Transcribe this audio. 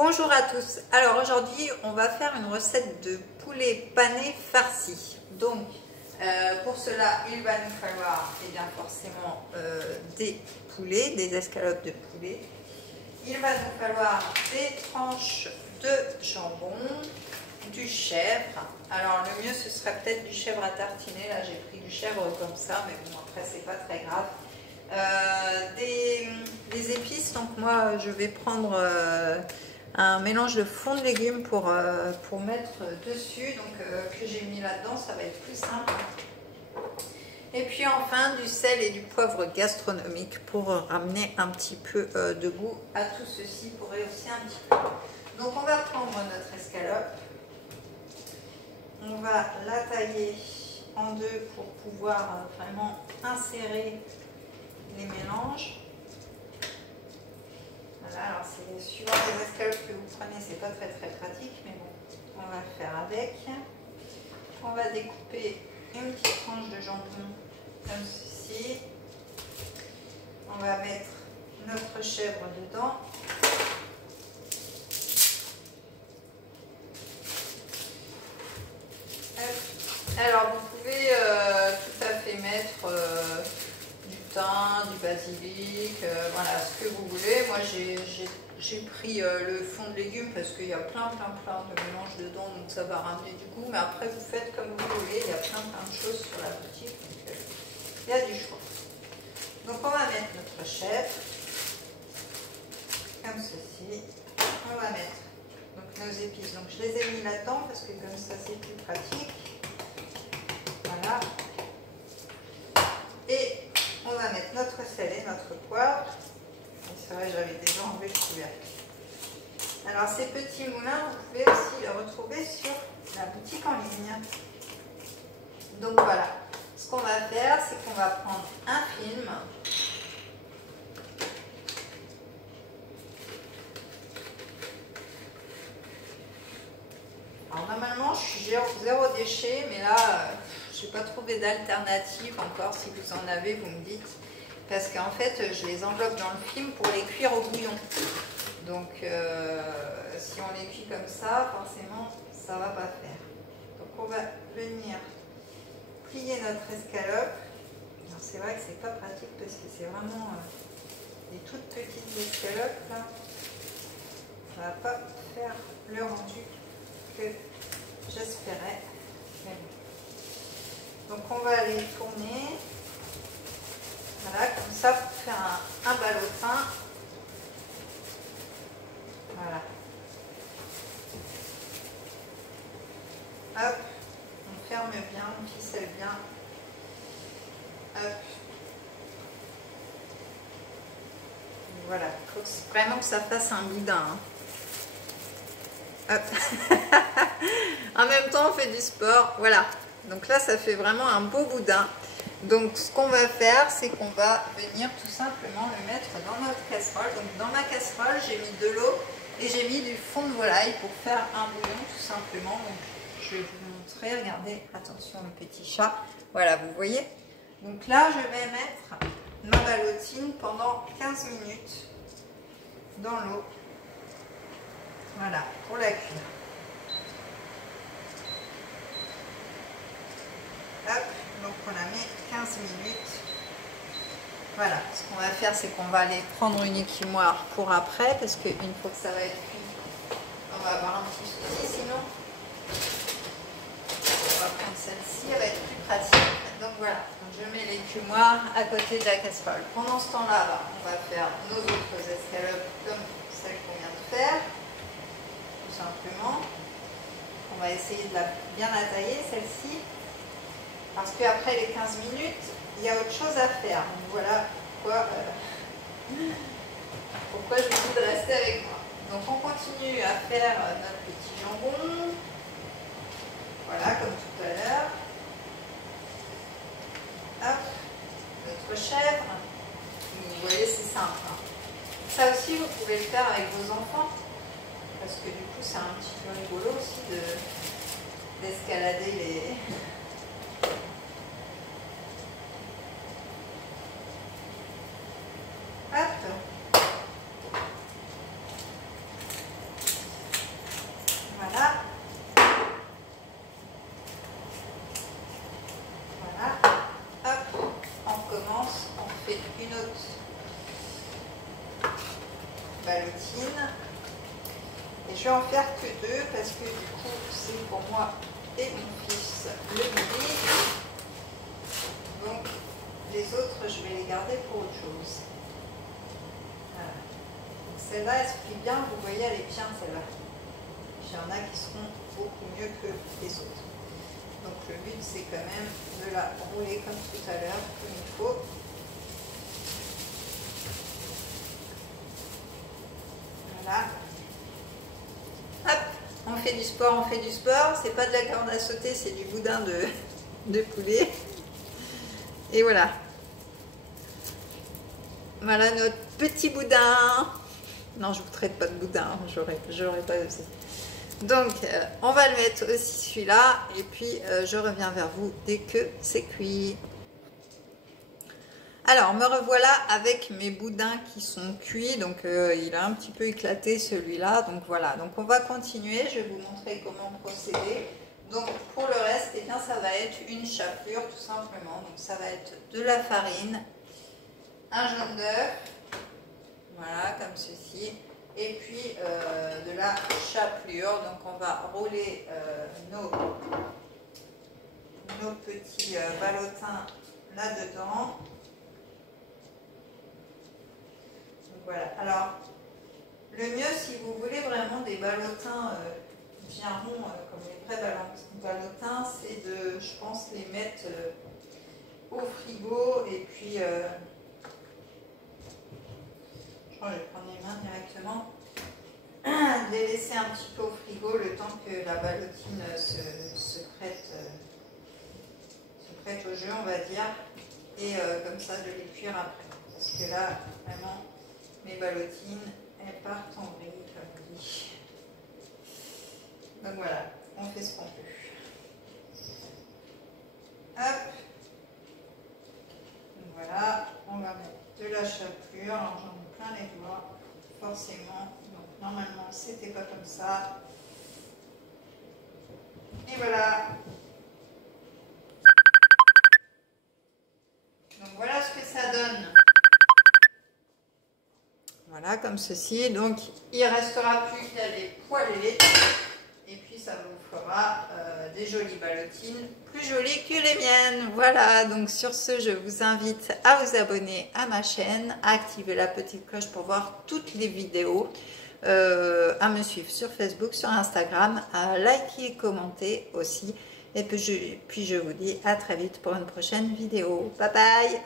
Bonjour à tous. Alors aujourd'hui on va faire une recette de poulet pané farci. Donc pour cela il va nous falloir forcément des poulets, des escalopes de poulet. Il va nous falloir des tranches de jambon, du chèvre. Alors le mieux ce serait peut-être du chèvre à tartiner. Là j'ai pris du chèvre comme ça, mais bon après c'est pas très grave. Des épices, donc moi je vais prendre un mélange de fond de légumes pour mettre dessus, donc que j'ai mis là-dedans, ça va être plus simple. Et puis enfin du sel et du poivre gastronomique pour ramener un petit peu de goût à tout ceci, pour rehausser un petit peu. Donc on va prendre notre escalope, on va la tailler en deux pour pouvoir vraiment insérer les mélanges. Voilà, alors c'est suivant les escalopes que vous prenez, c'est pas très pratique, mais bon, on va le faire avec. On va découper une petite tranche de jambon comme ceci. On va mettre notre chèvre dedans. Alors vous pouvez tout à fait mettre du thym, du basilic, voilà, ce que vous voulez. Moi j'ai pris le fond de légumes parce qu'il y a plein de mélanges dedans, donc ça va ramener du goût. Mais après vous faites comme vous voulez, il y a plein de choses sur la boutique, donc il y a du choix. Donc on va mettre notre chèvre comme ceci. On va mettre donc nos épices. Donc je les ai mis là-dedans parce que comme ça c'est plus pratique. Voilà. Et on va mettre notre sel et notre poivre. C'est vrai, j'avais déjà enlevé le couvercle. Alors ces petits moulins, vous pouvez aussi les retrouver sur la boutique en ligne. Donc voilà, ce qu'on va faire, c'est qu'on va prendre un film. Alors normalement, je suis zéro déchet, mais là, je n'ai pas trouvé d'alternative encore. Si vous en avez, vous me dites. Parce qu'en fait, je les enveloppe dans le film pour les cuire au bouillon. Donc, si on les cuit comme ça, forcément, ça ne va pas faire. Donc, on va venir plier notre escalope. C'est vrai que c'est pas pratique parce que c'est vraiment des toutes petites escalopes. Là. Ça ne va pas faire le rendu que j'espérais. Donc on va les tourner, voilà, comme ça pour faire un ballotin. Voilà. Hop, on ferme bien, on ficelle bien. Hop. Voilà, il faut vraiment que ça fasse un boudin. Hop. En même temps on fait du sport, voilà. Donc là ça fait vraiment un beau boudin. Donc ce qu'on va faire, c'est qu'on va venir tout simplement le mettre dans notre casserole. Donc dans ma casserole j'ai mis de l'eau et j'ai mis du fond de volaille pour faire un bouillon tout simplement. Donc je vais vous montrer, regardez, attention le petit chat, voilà vous voyez. Donc là je vais mettre ma ballotine pendant 15 minutes dans l'eau. Voilà, pour la cuire. Hop, donc on la met 15 minutes. Voilà, ce qu'on va faire, c'est qu'on va aller prendre une écumoire pour après, parce qu'une fois que ça va être cuit, on va avoir un petit souci sinon. On va prendre celle-ci, elle va être plus pratique. Donc voilà, donc je mets l'écumoire à côté de la casserole. Pendant ce temps-là, on va faire nos autres escalopes comme celle qu'on vient de faire. Simplement, on va essayer de bien la tailler celle-ci, parce qu'après les 15 minutes il y a autre chose à faire. Donc voilà pourquoi je vous dis de rester avec moi. Donc on continue à faire notre petit jambon, voilà, comme tout à l'heure. Hop, notre chèvre. Vous voyez, c'est simple, hein. Ça aussi vous pouvez le faire avec vos enfants, parce que du coup c'est un petit peu rigolo aussi d'escalader les... Hop. ballotines. Et je vais en faire que 2 parce que du coup c'est pour moi et mon fils le midi. Donc les autres je vais les garder pour autre chose. Voilà. Celle-là elle se plie bien, vous voyez elle est bien celle-là. Il y en a qui seront beaucoup mieux que les autres. Donc le but c'est quand même de la rouler comme tout à l'heure, comme il faut. Voilà. Hop, on fait du sport, on fait du sport. C'est pas de la corde à sauter, c'est du boudin de poulet. Et voilà. Voilà notre petit boudin. Non, je vous traite pas de boudin, j'aurais pas osé. Donc, on va le mettre aussi celui-là. Et puis, je reviens vers vous dès que c'est cuit. Alors, me revoilà avec mes boudins qui sont cuits. Donc, il a un petit peu éclaté celui-là. Donc, voilà. Donc, on va continuer. Je vais vous montrer comment procéder. Donc, pour le reste, eh bien, ça va être une chapelure, tout simplement. Donc, ça va être de la farine, un jaune d'œuf. Voilà, comme ceci. Et puis, de la chapelure. Donc, on va rouler nos petits ballotins là-dedans. Voilà, alors le mieux si vous voulez vraiment des ballotins bien ronds comme les vrais ballotins, c'est de, je pense, les mettre au frigo et puis je crois que je vais prendre les mains directement, de les laisser un petit peu au frigo le temps que la ballotine se prête au jeu, on va dire, et comme ça de les cuire après, parce que là vraiment mes ballotines, elles partent en vrille, comme on dit. Donc voilà, on fait ce qu'on peut. Hop. Donc voilà, on va mettre de la chapelure. Alors j'en ai plein les doigts, forcément. Donc normalement, c'était pas comme ça. Et voilà. Donc voilà ce que ça donne. Voilà, comme ceci. Donc, il ne restera plus qu'à les poêler. Et puis, ça vous fera des jolies ballotines, plus jolies que les miennes. Voilà, donc sur ce, je vous invite à vous abonner à ma chaîne, à activer la petite cloche pour voir toutes les vidéos, à me suivre sur Facebook, sur Instagram, à liker et commenter aussi. Et puis je vous dis à très vite pour une prochaine vidéo. Bye bye!